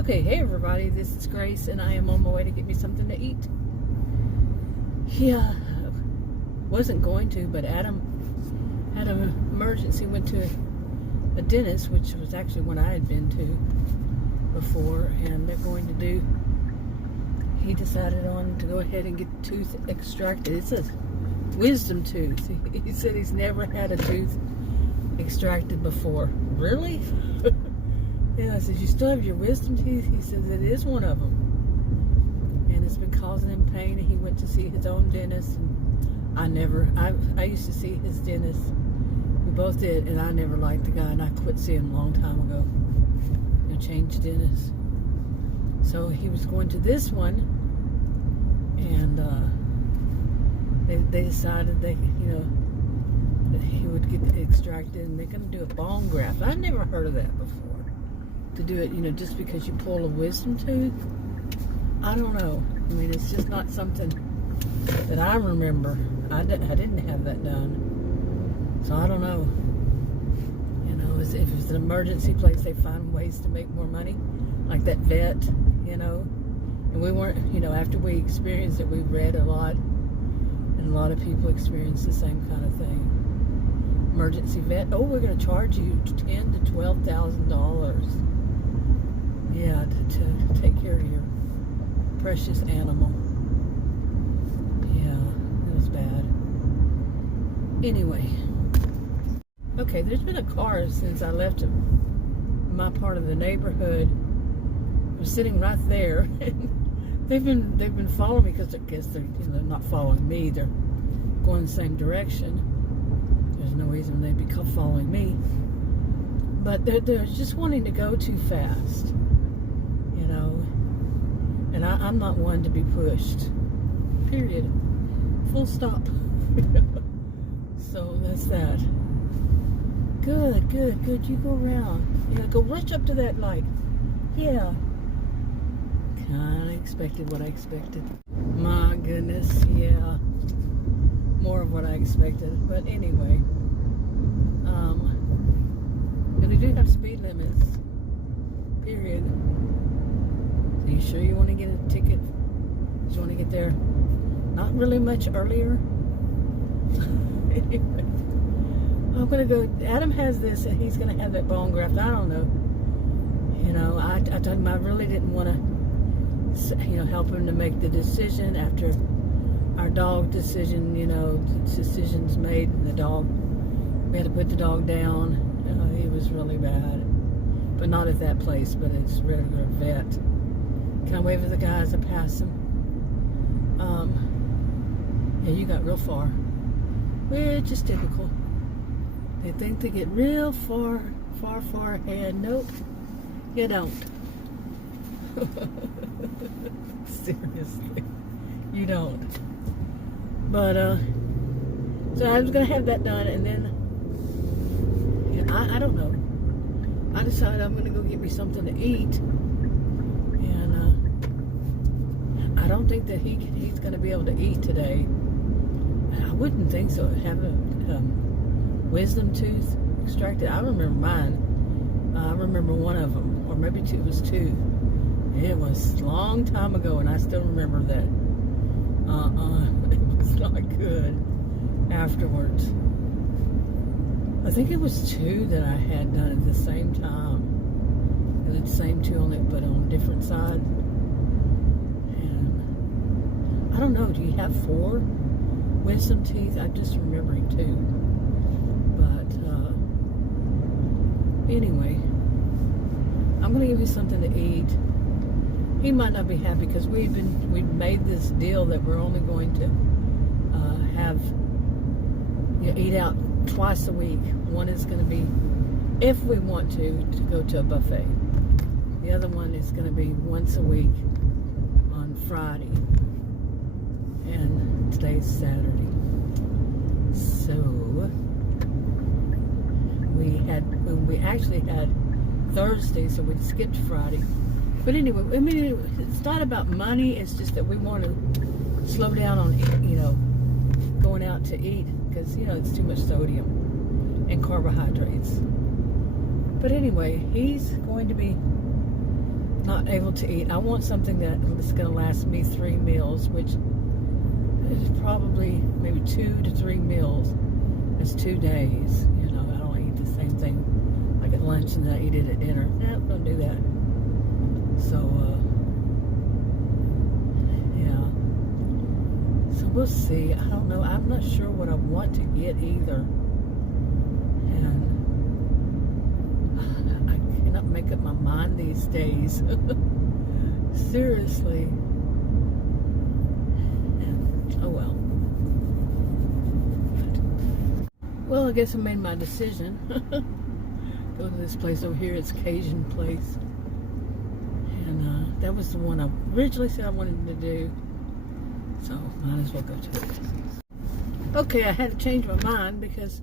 Okay, hey everybody, this is Grace, and I am on my way to get me something to eat. Yeah, wasn't going to, but Adam had an emergency, went to a dentist, which was actually one I had been to before, and they're going to do, he decided on to go ahead and get the tooth extracted. It's a wisdom tooth. He said he's never had a tooth extracted before. Really? Yeah, I said, you still have your wisdom teeth? He says it is one of them. And it's been causing him pain, and he went to see his own dentist. And I used to see his dentist. We both did, and I never liked the guy, and I quit seeing him a long time ago. You know, changed dentists. So he was going to this one, and they decided that he would get extracted, and they're going to do a bone graft. I've never heard of that before. To do it, just because you pull a wisdom tooth. I don't know. I mean, it's just not something that I remember. I didn't have that done. So I don't know. If it's an emergency place, they find ways to make more money. Like that vet, And we weren't, after we experienced it, we read a lot. And a lot of people experience the same kind of thing. Emergency vet. Oh, we're going to charge you $10,000 to $12,000. Yeah, to take care of your precious animal. Yeah, it was bad. Anyway. Okay, there's been a car since I left my part of the neighborhood. It was sitting right there. And they've been following me because I guess they're not following me. They're going the same direction. There's no reason they'd be following me. But they're just wanting to go too fast. And I'm not one to be pushed. Period. Full stop. So that's that. Good. You go around. Go rush up to that light. Yeah. Kinda expected what I expected. My goodness, yeah. More of what I expected. But anyway. They do have speed limits. Period. So you sure you want to get a ticket? You want to get there not really much earlier? Anyway. I'm going to go. Adam has this, and he's going to have that bone graft. I don't know. I told him I really didn't want to, help him to make the decision after our dog decision, decisions made, and the dog, we had to put the dog down. He was really bad. But not at that place, but it's regular vet. Can I wave at the guy as I pass him? Yeah, you got real far. Which is typical. They think they get real far ahead. Nope, you don't. Seriously, you don't. But, so I was going to have that done, and then, I don't know. I decided I'm going to go get me something to eat, and I don't think that he's going to be able to eat today. I wouldn't think so. Have a wisdom tooth extracted. I remember mine. I remember one of them, or maybe it was two. It was a long time ago, and I still remember that. It was not good afterwards. I think it was two that I had done at the same time. And the same two but on different sides. And I don't know, do you have 4 wisdom teeth? I'm just remembering 2. But anyway, I'm gonna give you something to eat. He might not be happy because we made this deal that we're only going to eat out twice a week. One is going to be, if we want to go to a buffet. The other one is going to be once a week on Friday. And today's Saturday. So we actually had Thursday, so we skipped Friday. But anyway, I mean, it's not about money. It's just that we want to slow down on, going out to eat because, it's too much sodium and carbohydrates. But anyway, he's going to be not not able to eat. I want something that is going to last me 3 meals, which is probably maybe 2 to 3 meals. That's 2 days. You know, I don't eat the same thing like at lunch and then I eat it at dinner. Nope, don't do that. So, yeah. So we'll see. I don't know. I'm not sure what I want to get either. And I cannot make up my mind these days. Seriously. Oh well. Well, I guess I made my decision. Go to this place over here. It's Cajun place. And that was the one I originally said I wanted to do. So, might as well go to it. Okay, I had to change my mind because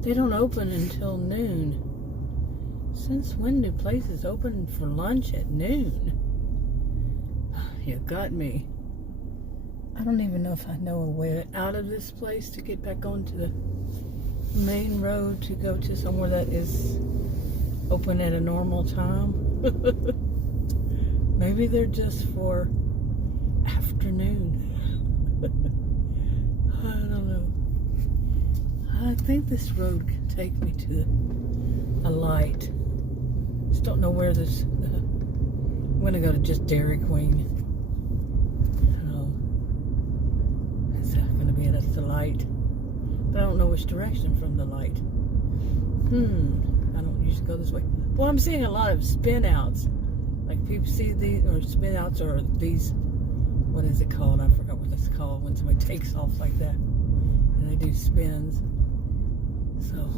they don't open until noon. Since when do places open for lunch at noon? You got me. I don't even know if I know a way out of this place to get back onto the main road to go to somewhere that is open at a normal time. Maybe they're just for afternoon. I don't know. I think this road can take me to a light. Just don't know where this. I'm gonna go to just Dairy Queen. It's gonna be at the light, but I don't know which direction from the light. I don't usually go this way. Well, I'm seeing a lot of spin outs. Like people see these or spin outs or these. What is it called? I forgot what it's called when somebody takes off like that and they do spins. So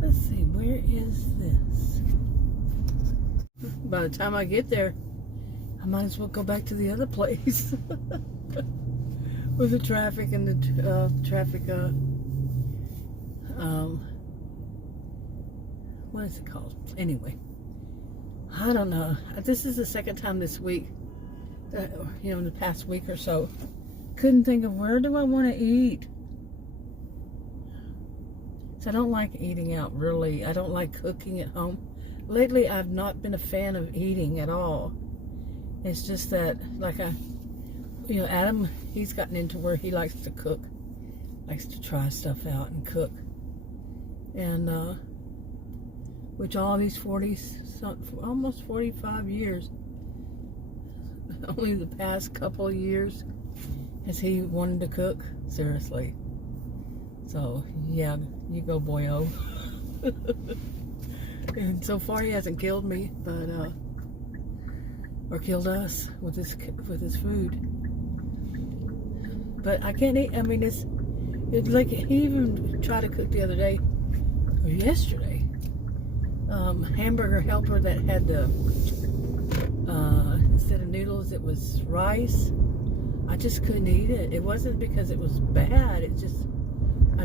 let's see, where is this? By the time I get there, I might as well go back to the other place with the traffic and the traffic. What is it called? Anyway, I don't know. This is the second time this week. In the past week or so, couldn't think of where do I want to eat. So I don't like eating out, really. I don't like cooking at home. Lately, I've not been a fan of eating at all. It's just that, like Adam, he's gotten into where he likes to cook, likes to try stuff out and cook, and which all these almost 45 years. Only the past couple of years has he wanted to cook, seriously. So yeah, you go, boyo. And so far he hasn't killed me, but or killed us with his food. But I can't eat. I mean, it's like he even tried to cook the other day or yesterday. Hamburger helper that had the instead of noodles, it was rice. I just couldn't eat it. It wasn't because it was bad. It just, I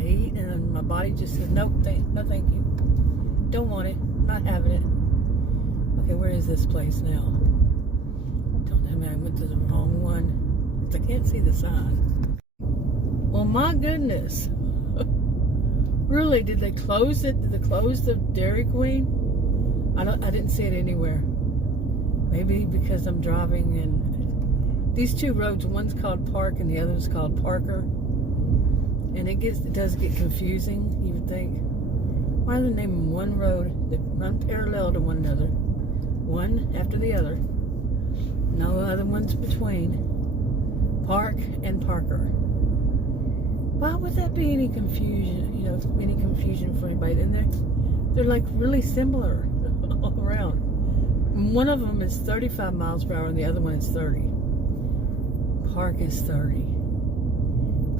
eat and my body just said, no thank you. Don't want it. Not having it. Okay, where is this place now? Don't tell me I went to the wrong one. I can't see the sign. Well, my goodness. Really, did they close it? Did they close the Dairy Queen? I didn't see it anywhere. Maybe because I'm driving and these two roads, one's called Park and the other is called Parker. And it does get confusing, you would think. Why are they naming one road that run parallel to one another? One after the other. No other ones between. Park and Parker. Why would that be any confusion? Any confusion for anybody? And they're like really similar all around. One of them is 35 miles per hour and the other one is 30. Park is 30.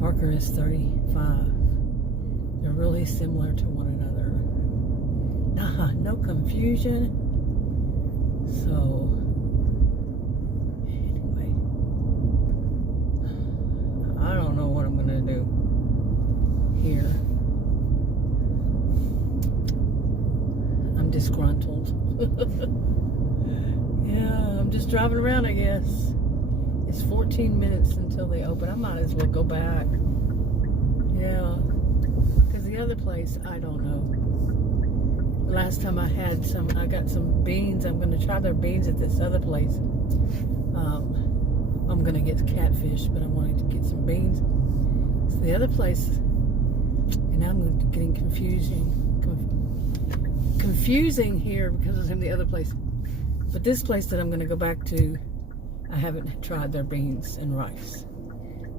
Parker is 35. They're really similar to one another. Nah, no confusion. So, anyway, I don't know what I'm going to do here. I'm disgruntled. Yeah, I'm just driving around, I guess. It's 14 minutes until they open. I might as well go back. Yeah. Because the other place, I don't know. last time I got some beans. I'm going to try their beans at this other place. I'm going to get catfish, but I wanted to get some beans. So the other place, and now I'm getting confusing here because I'm the other place. But this place that I'm going to go back to, I haven't tried their beans and rice.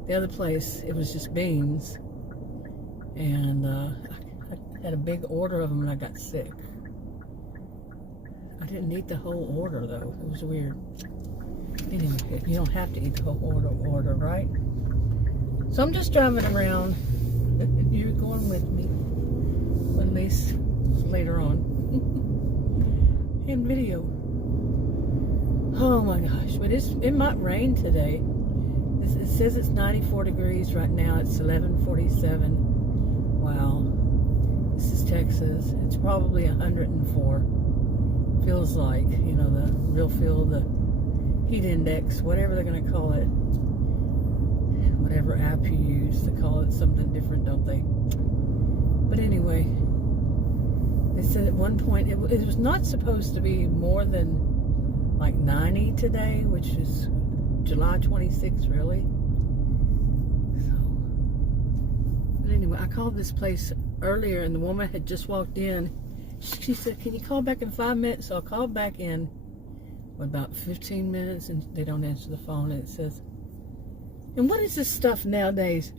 The other place, it was just beans, and I had a big order of them and I got sick. I didn't eat the whole order though. It was weird. Anyway, you don't have to eat the whole order, right? So I'm just driving around. You're going with me, well, at least later on in video. Oh my gosh, but it might rain today. It says it's 94 degrees right now. It's 11:47. Wow. This is Texas. It's probably 104. Feels like, you know, the real feel, the heat index, whatever they're going to call it. Whatever app you use to call it something different, don't they? But anyway, they said at one point it was not supposed to be more than like 90 today, which is July 26th, really. So, but anyway, I called this place earlier and the woman had just walked in. She said, "Can you call back in 5 minutes?" So I called back in about 15 minutes and they don't answer the phone, and it says, and what is this stuff nowadays?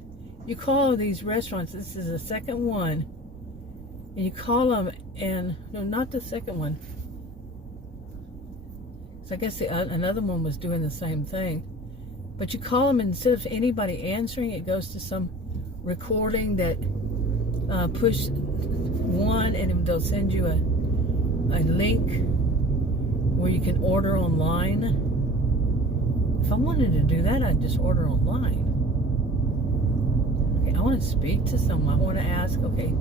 You call these restaurants, this is the second one, and you call them, and no, not the second one. So I guess another one was doing the same thing. But you call them, and instead of anybody answering, it goes to some recording that push one, and they'll send you a link where you can order online. If I wanted to do that, I'd just order online. Okay, I want to speak to someone. I want to ask, okay,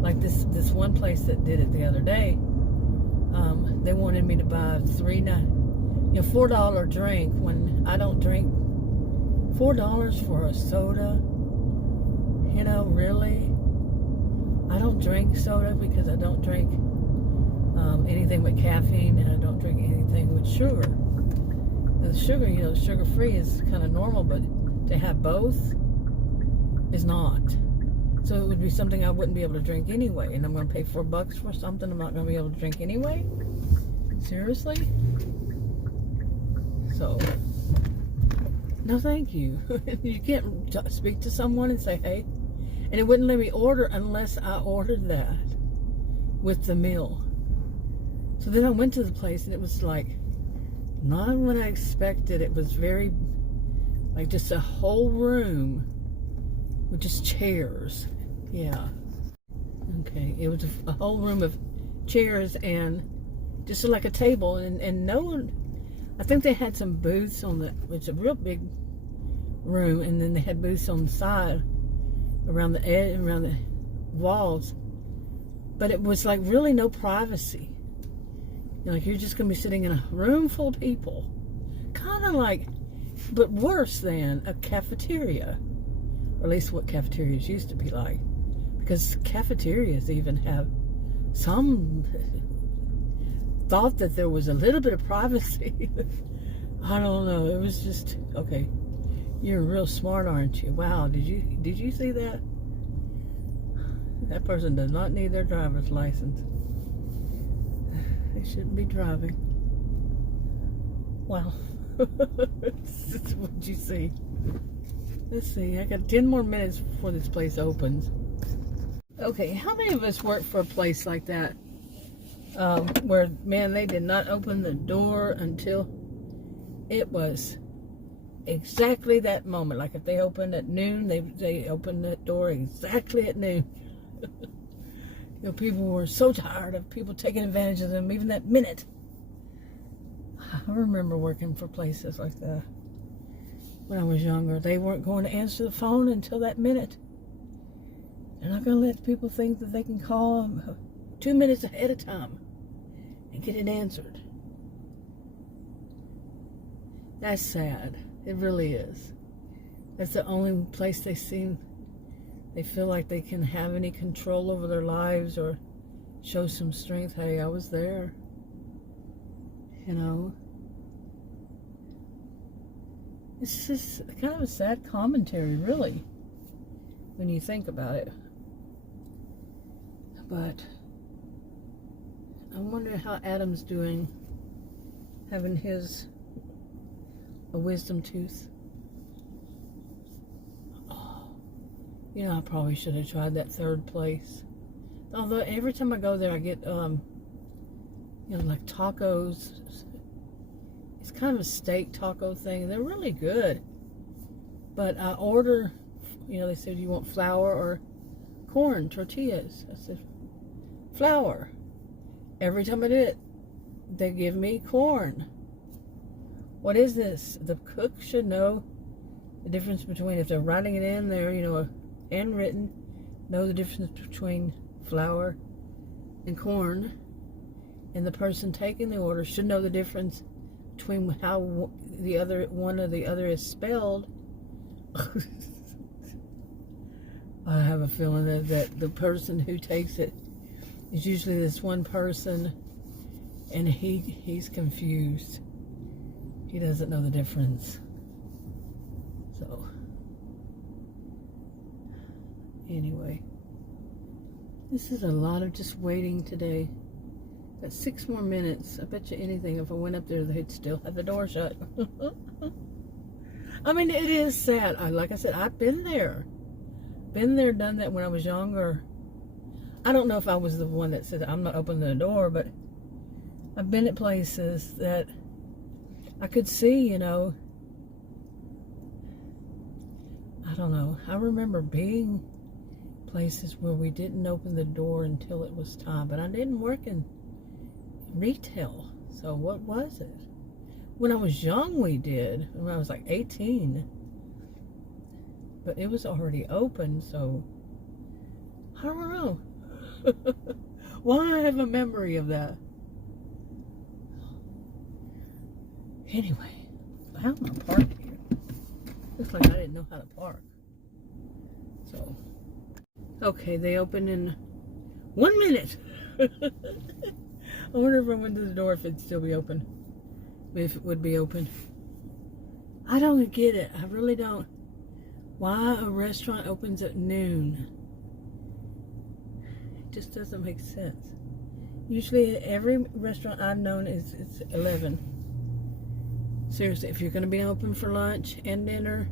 like this one place that did it the other day, they wanted me to buy $4 drink when I don't drink. $4 for a soda? You know, really? I don't drink soda because I don't drink anything with caffeine, and I don't drink anything with sugar. The sugar, you know, sugar-free is kind of normal, but to have both is not. So it would be something I wouldn't be able to drink anyway, and I'm going to pay $4 for something I'm not going to be able to drink anyway? Seriously? So, no thank you. You can't speak to someone and say, hey, and it wouldn't let me order unless I ordered that with the meal. So then I went to the place, and it was like not what I expected. It was very, like, just a whole room with just chairs. Yeah. Okay. It was a whole room of chairs and just like a table, and no one, I think they had some booths on it's a real big room, and then they had booths on the side around the edge, around the walls, but it was like really no privacy. Like, you're just going to be sitting in a room full of people. Kind of like, but worse than a cafeteria. Or at least what cafeterias used to be like. Because cafeterias even have some thought that there was a little bit of privacy. I don't know. It was just, okay, you're real smart, aren't you? Wow, did you see that? That person does not need their driver's license. They shouldn't be driving. Wow. This is what you see. Let's see, I got 10 more minutes before this place opens. Okay, how many of us work for a place like that? Where, man, they did not open the door until it was exactly that moment. Like if they opened at noon, they opened the door exactly at noon. You know, people were so tired of people taking advantage of them, even that minute. I remember working for places like that when I was younger. They weren't going to answer the phone until that minute. They're not going to let people think that they can call them 2 minutes ahead of time and get it answered. That's sad. It really is. That's the only place they feel like they can have any control over their lives or show some strength. Hey, I was there. You know, it's just kind of a sad commentary, really, when you think about it. But I wonder how Adam's doing, having a wisdom tooth. Oh, you know, I probably should have tried that third place. Although every time I go there, I get, like tacos. It's kind of a steak taco thing. They're really good. But I order, they said, you want flour or corn tortillas? I said, flour. Every time I do it, they give me corn. What is this? The cook should know the difference between, if they're writing it in there, handwritten, know the difference between flour and corn. And the person taking the order should know the difference between how one or the other is spelled. I have a feeling that the person who takes it is usually this one person, and he's confused. He doesn't know the difference. So, anyway, this is a lot of just waiting today. Got 6 more minutes. I bet you anything, if I went up there, they'd still have the door shut. I mean, it is sad. Like I said, I've been there. Been there, done that when I was younger. I don't know if I was the one that said, I'm not opening the door, but I've been at places that I could see, I don't know. I remember being places where we didn't open the door until it was time, but I didn't work in retail. So what was it? When I was young, we did. When I was like 18. But it was already open, so I don't know. Why I have a memory of that. Anyway, how am I parked here? Looks like I didn't know how to park. So, okay, they open in 1 minute. I wonder if I went to the door if it'd still be open. If it would be open. I don't get it. I really don't. Why a restaurant opens at noon? It just doesn't make sense. Usually every restaurant I've known it's 11. Seriously, if you're going to be open for lunch and dinner,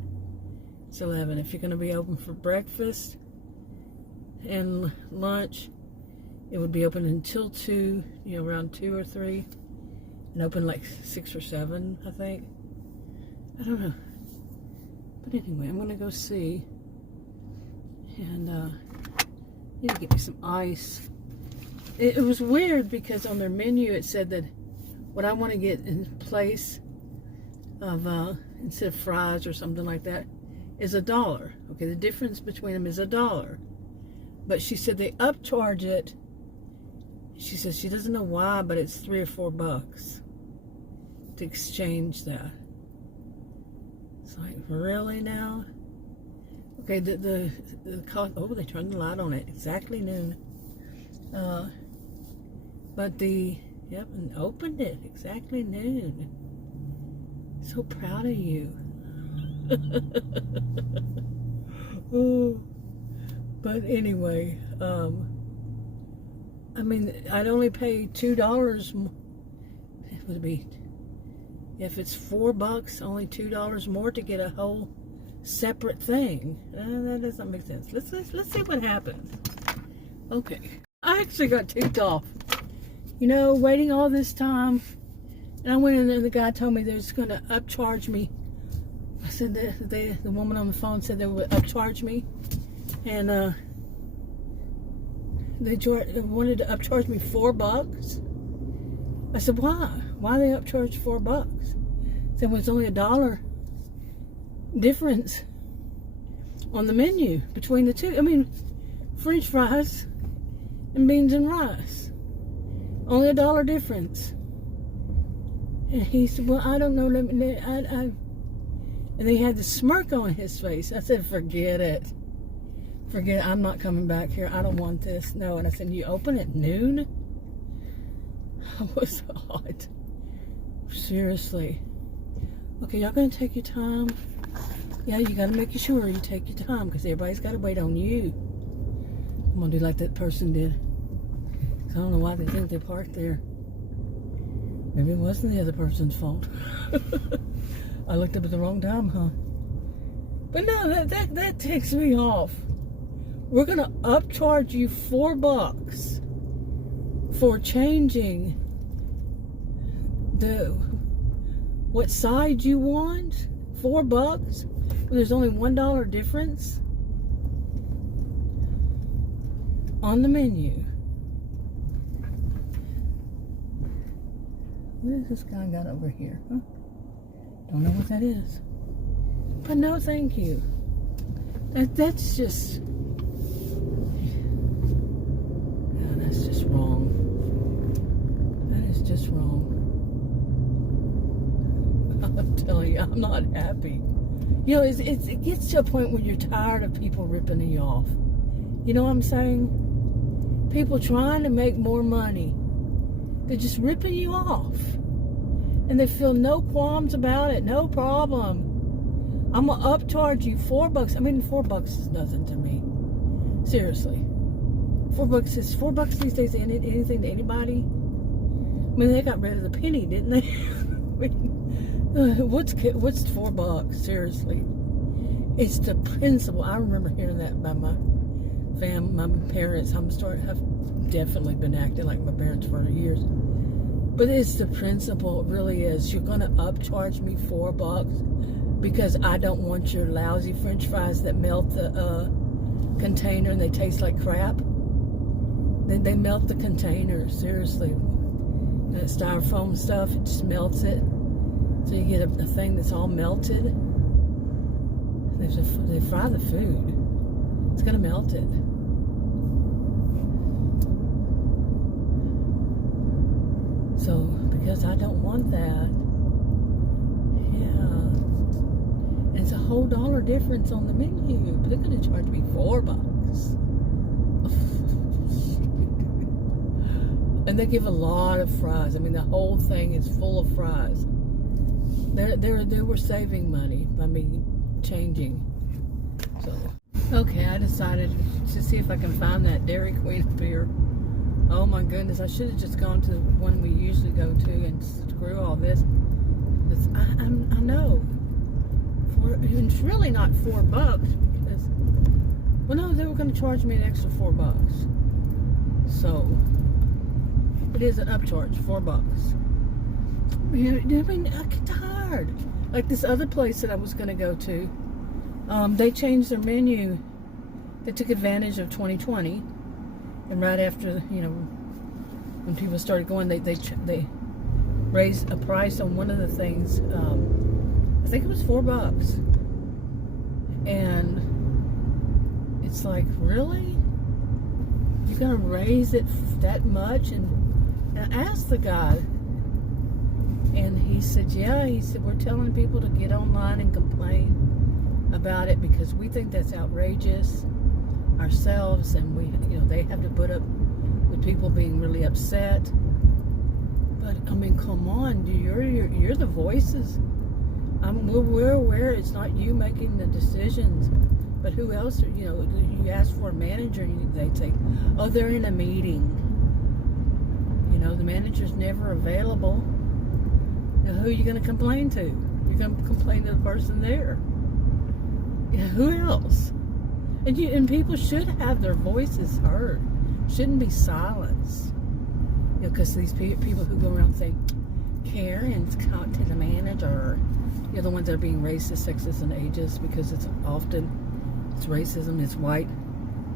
it's 11. If you're going to be open for breakfast and lunch, it would be open until 2, around 2 or 3, and open like 6 or 7, I think. I don't know. But anyway, I'm going to go see, and need to get me some ice. It was weird because on their menu it said that what I want to get in place of, instead of fries or something like that, is $1. Okay, the difference between them is $1. But she said they upcharge it. She says she doesn't know why, but it's $3 or $4 to exchange that. It's like, really now? Okay, the cost, oh, they turned the light on it. Exactly noon. But yep, and opened it. Exactly noon. So proud of you. Oh. But anyway, I mean, I'd only pay $2 more. It would be, if it's $4, only $2 more to get a whole separate thing. That doesn't make sense. Let's see what happens. Okay, I actually got ticked off. Waiting all this time, and I went in there. The guy told me they was going to upcharge me. I said that the woman on the phone said they would upcharge me, and they wanted to upcharge me $4. I said, why? Why they upcharge $4? They said, well, it's only $1 difference on the menu between the two. I mean, French fries and beans and rice. Only $1 difference. And he said, well, I don't know. And he had the smirk on his face. I said, forget it. forget it. I'm not coming back here. I don't want this. No. And I said, you open at noon? That was odd. Seriously. Okay, y'all gonna take your time? Yeah, you gotta make sure you take your time because everybody's gotta wait on you. I'm gonna do like that person did. I don't know why they think they parked there. Maybe it wasn't the other person's fault. I looked up at the wrong time, huh? But no, that takes me off. We're gonna upcharge you $4 for changing what side you want. $4. There's only $1 difference on the menu. What has this guy got over here? Huh? Don't know what that is. But no, thank you. That's just... Yeah, that's just wrong. That is just wrong. I'm telling you, I'm not happy. You know, it gets to a point where you're tired of people ripping you off. You know what I'm saying? People trying to make more money. They're just ripping you off. And they feel no qualms about it. No problem. I'm going to upcharge you $4. I mean, $4 is nothing to me. Seriously. $4 these days ain't anything to anybody. I mean, they got rid of the penny, didn't they? I mean, what's $4? Seriously. It's the principle. I remember hearing that by my parents. I've definitely been acting like my parents for years. But it's the principle, it really is. You're going to upcharge me $4 because I don't want your lousy French fries that melt the container and they taste like crap. Then they melt the container, seriously. That styrofoam stuff, it just melts it. So you get a thing that's all melted. They fry the food. It's going to melt it. So, because I don't want that, yeah. And it's a whole $1 difference on the menu, but they're going to charge me $4. And they give a lot of fries. I mean, the whole thing is full of fries. They were saving money by me changing. So, okay, I decided to see if I can find that Dairy Queen up here. Oh my goodness, I should have just gone to the one we usually go to and screw all this. I know. It's really not $4 because, well, no, they were going to charge me an extra $4. So, it is an upcharge, $4. I mean, I get tired. Like this other place that I was going to go to, they changed their menu. They took advantage of 2020. And right after, you know, when people started going, they raised a price on one of the things. I think it was $4. And it's like, really? You're gonna raise it that much? And I asked the guy, and he said, yeah. He said, we're telling people to get online and complain about it because we think that's outrageous ourselves, and they have to put up with people being really upset. But I mean, come on, you're the voices. We're aware it's not you making the decisions, but who else? You ask for a manager, and they say, oh, they're in a meeting. The manager's never available. Now, who are you going to complain to? You're going to complain to the person there. Who else? And people should have their voices heard. Shouldn't be silenced. Because these people who go around saying, Karen's caught to the manager. You're the ones that are being racist, sexist, and ageist because it's racism. It's white,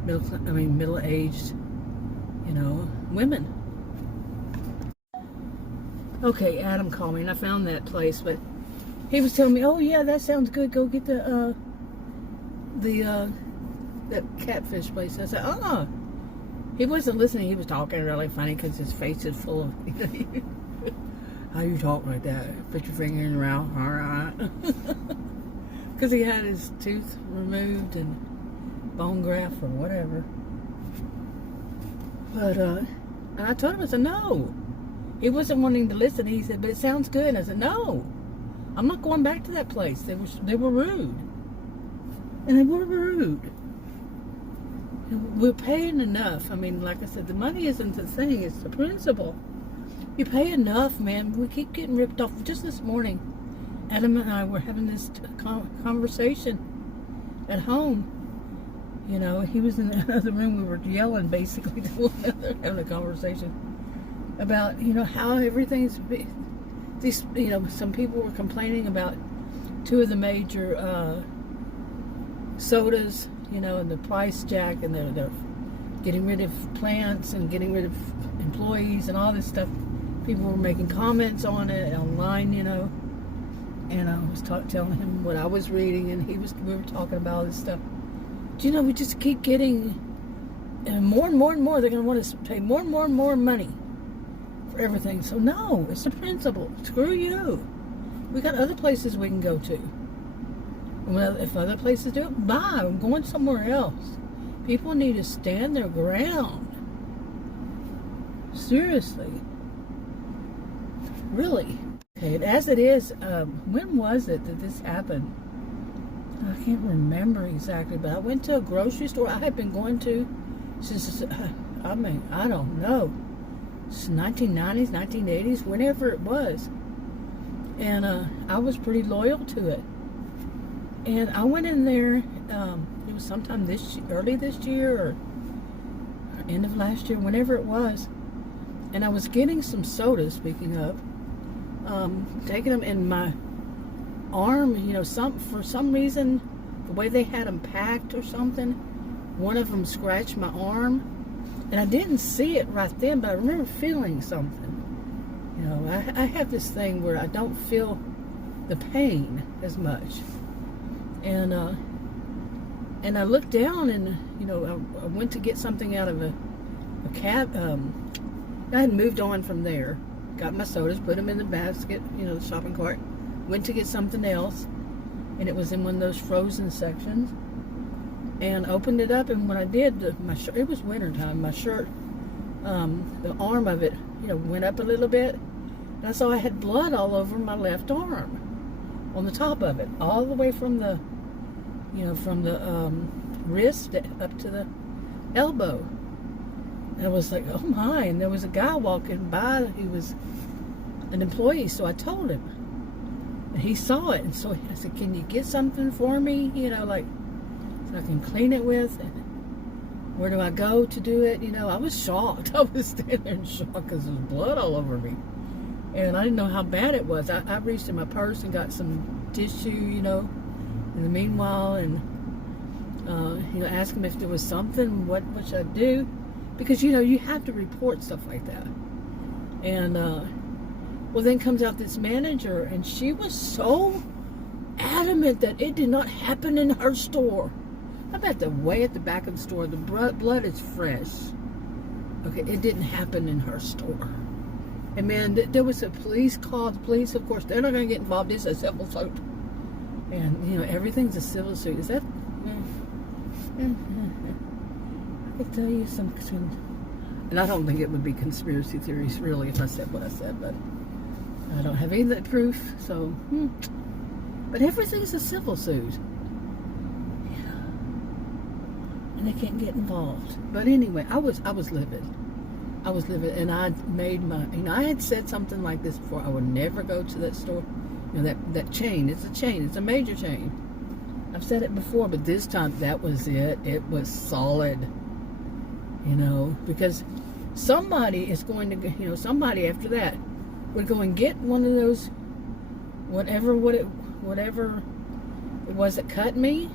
middle-aged, women. Okay, Adam called me and I found that place, but he was telling me, oh yeah, that sounds good. Go get that catfish place. I said, he wasn't listening. He was talking really funny because his face is full of, how you talk like that? Put your finger in your mouth, all right? Because he had his tooth removed and bone graft or whatever. But and I told him, I said, no. He wasn't wanting to listen. He said, but it sounds good. And I said, no, I'm not going back to that place. They were rude. And they were rude. We're paying enough. I mean, like I said, the money isn't the thing. It's the principle. You pay enough, man. We keep getting ripped off. Just this morning, Adam and I were having this conversation at home. You know, he was in the other room. We were yelling, basically, to one another, having a conversation about, you know, how everything's... These, you know, some people were complaining about two of the major sodas, you know, and the price jack, and they're getting rid of plants and getting rid of employees and all this stuff. People were making comments on it online, you know, and I was telling him what I was reading, and we were talking about all this stuff. Do you know, we just keep getting more and more and more. They're going to want us to pay more and more and more money for everything. So no, it's the principle. Screw you. We got other places we can go to. Well, if other places do it, bye. I'm going somewhere else. People need to stand their ground. Seriously. Really. Okay, and as it is, when was it that this happened? I can't remember exactly, but I went to a grocery store I had been going to since, I mean, I don't know, since 1990s, 1980s, whenever it was. And I was pretty loyal to it. And I went in there, it was sometime early this year or end of last year, whenever it was. And I was getting some sodas, speaking of, taking them in my arm, you know, for some reason, the way they had them packed or something, one of them scratched my arm. And I didn't see it right then, but I remember feeling something. You know, I have this thing where I don't feel the pain as much. And I looked down, and, you know, I went to get something out of a cab. I had moved on from there. Got my sodas, put them in the basket, you know, the shopping cart. Went to get something else, and it was in one of those frozen sections. And opened it up, and when I did, my shirt, it was winter time, my shirt, the arm of it, you know, went up a little bit. And I saw I had blood all over my left arm, on the top of it, all the way from the, you know, from the wrist up to the elbow. And I was like, oh my, and there was a guy walking by. He was an employee, so I told him. And he saw it, and so I said, can you get something for me, you know, like, so I can clean it with? And where do I go to do it? You know, I was shocked. I was standing there in shock because there was blood all over me. And I didn't know how bad it was. I reached in my purse and got some tissue, you know, in the meanwhile, and, you know, asked him if there was something, what should I do? Because, you know, you have to report stuff like that. And, well, then comes out this manager, and she was so adamant that it did not happen in her store. I'm at the way at the back of the store. The blood is fresh. Okay, it didn't happen in her store. And, man, there was a police call. The police, of course, they're not going to get involved. It's a civil suit. And, you know, everything's a civil suit. Is that... I could tell you some... And I don't think it would be conspiracy theories, really, if I said what I said, but I don't have any of that proof, so... But everything's a civil suit. Yeah. And they can't get involved. But anyway, I was livid. I was livid, and I made my... You know, I had said something like this before. I would never go to that store. You know, that chain. It's a chain. It's a major chain. I've said it before, but this time, that was it. It was solid. You know, because somebody is going to... You know, somebody after that would go and get one of those... Whatever it was that cut me,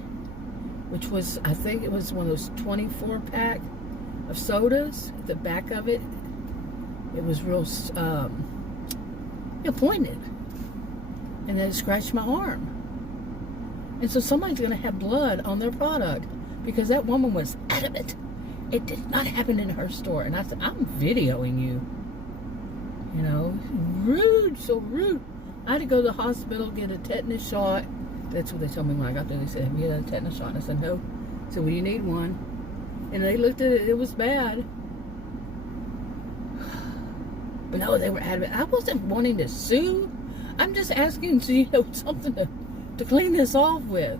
which was, I think it was one of those 24-pack of sodas. At the back of it, it was real, pointed, and then it scratched my arm. And so somebody's going to have blood on their product, because that woman was adamant it did not happen in her store. And I said, I'm videoing you. You know, rude, so rude. I had to go to the hospital, get a tetanus shot. That's what they told me when I got there. They said, have you had a tetanus shot? And I said, no. So, well, you need one. And they looked at it. It was bad. But no, they were adamant. I wasn't wanting to sue. I'm just asking, something to clean this off with.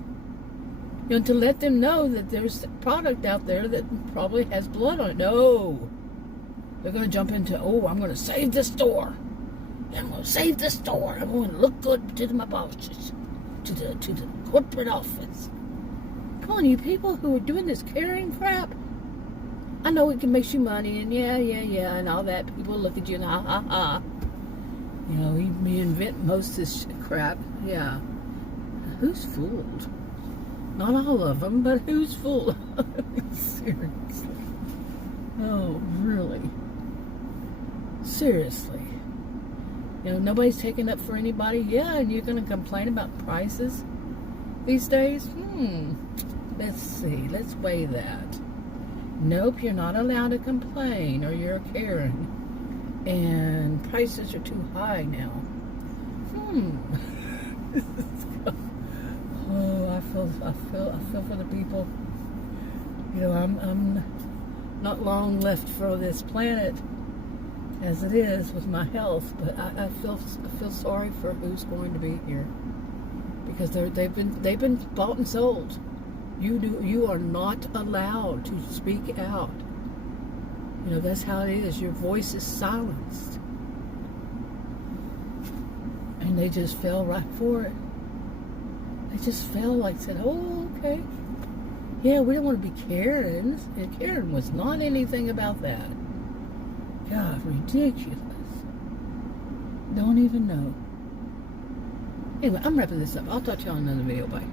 To let them know that there's a product out there that probably has blood on it. No. They're going to jump into, I'm going to save the store. I'm going to save the store. I'm going to look good to my bosses, to the corporate office. Come on, you people who are doing this caring crap. I know it can make you money, and yeah, and all that. People look at you and ha. We invent most of this crap. Yeah. Who's fooled? Not all of them, but who's fooled? Seriously. Oh, really? Seriously. Nobody's taking up for anybody. Yeah, and you're going to complain about prices these days? Let's see. Let's weigh that. Nope, you're not allowed to complain, or you're a Karen. And prices are too high now. I feel for the people. I'm not long left for this planet as it is with my health, but I feel sorry for who's going to be here, because they've been bought and sold. You are not allowed to speak out. That's how it is. Your voice is silenced. And they just fell right for it. They just fell said, okay. Yeah, we don't want to be Karens. And Karen was not anything about that. God, ridiculous. Don't even know. Anyway, I'm wrapping this up. I'll talk to y'all in another video. Bye.